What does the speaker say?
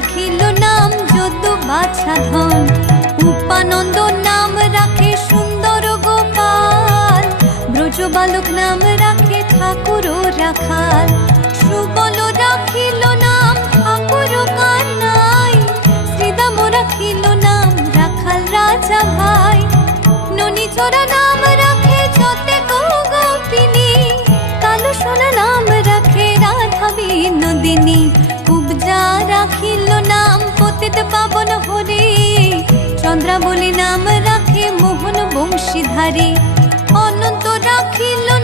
রাখিল নাম যদু বাছা ধন। উপানন্দ নাম রাখে সুন্দর গোপাল, ব্রজ বালক নাম রাখে ঠাকুর রাখাল। সুবল রাখিল নাম ঠাকুর কানাই, শ্রীদাম রাখিল নাম রাখাল রাজা ভাই। ননীচরা নাম রাখে যতে গোপিনী, কালো সোনা নাম রাখে রাধা বিনোদিনী। কুবজা রাখিল নাম পতিত পাবন হরি, চন্দ্রাবলী নাম রাখে মোহন বংশীধারী। অনন্ত রাখিল